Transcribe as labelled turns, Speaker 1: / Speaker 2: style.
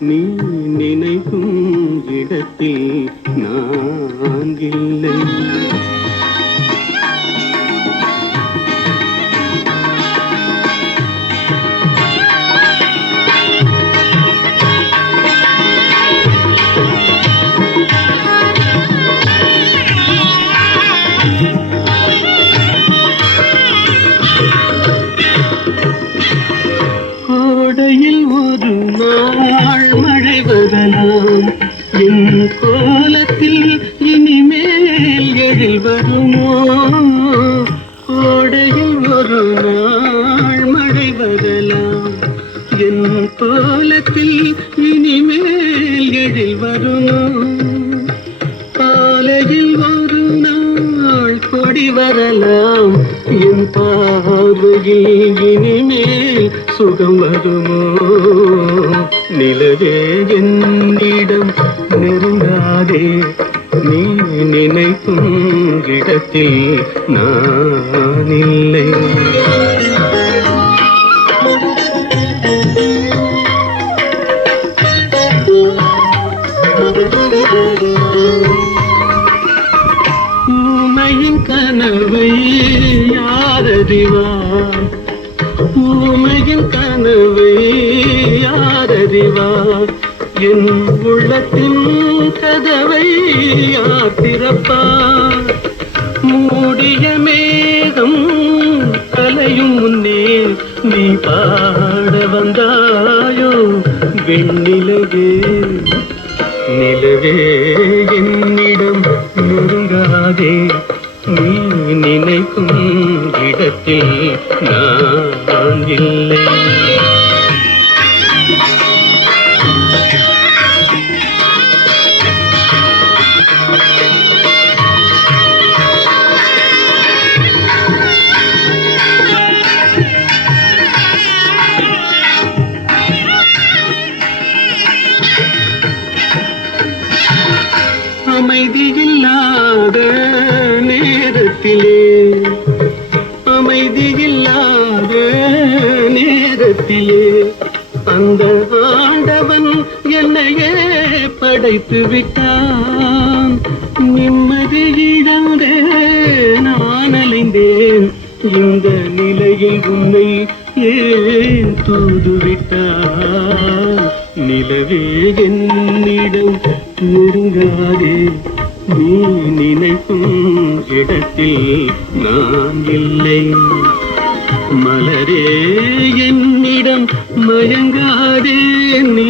Speaker 1: நீ நினைக்கும் இடத்தில் நான் இல்லை வருமோ கோடையில் ஒரு நாள் மழை வரலாம். என் கோலத்தில் இனிமேல் எழில் வருமோ காலையில் ஒரு நாள் கொடி வரலாம். என் பார்வையில் இனிமேல் சுகம் வருமோ? நிலவே என்னிடம் நெருங்காதே. நீ நினைக்கும் இடத்தில் நான் இல்லை ஊமையின் கனவை யாரறிவார்? ஊமையின் கனவை யாரறிவார்? என் உள்ளத்தின் கதவை யார் மூடிய மேகம் கலையும் முன்னே நீ பாட வந்தாயோ? வெண்ணிலவே நிலவே என்னிடம் நெருங்காதே நீ நினைக்கும் இடத்தில் நான் இல்லை. அமைதியில்லாத நேரத்திலே அமைதியில்லாத நேரத்திலே அந்த ஆண்டவன் என்னையே படைத்து விட்டான். நிம்மதி இழந்தே நான் அலைந்தேன். இந்த நிலையில் உன்னை ஏன் தூதுவிட்டான் நிலவே என்னிடம் நெருங்காதே நீ நினைக்கும் இடத்தில் நான் இல்லை. மலரே என்னிடம் மயங்காதே நீ